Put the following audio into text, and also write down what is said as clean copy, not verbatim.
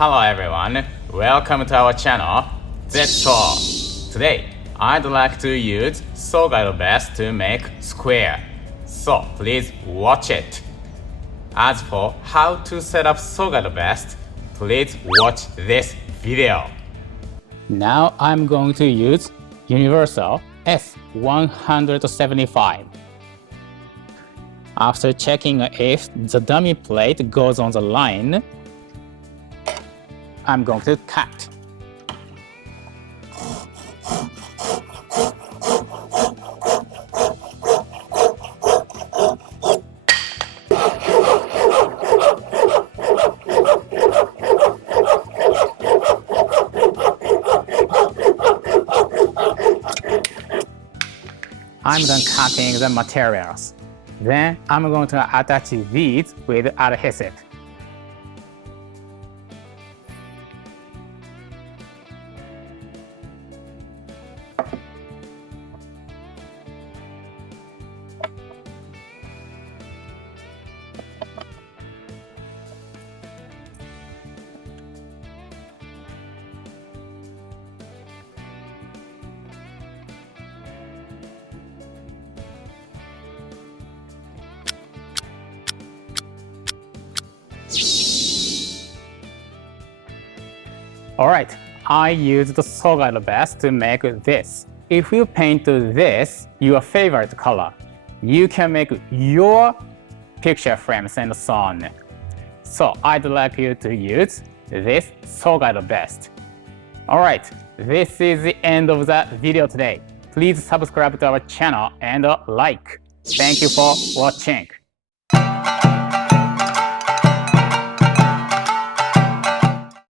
Hello everyone, welcome to our channel, ZETSAW. Today, I'd like to use saw guide best to make square. So please watch it. As for how to set up saw guide best, please watch this video. Now I'm going to use Universal S175. After checking if the dummy plate goes on the line, I'm going to cut. I'm done cutting the materials. Then I'm going to attach these with adhesive. Alright, I used the saw guide best to make this. If you paint this your favorite color, you can make your picture frames and so on. So I'd like you to use this saw guide best. Alright, this is the end of the video today. Please subscribe to our channel and like. Thank you for watching.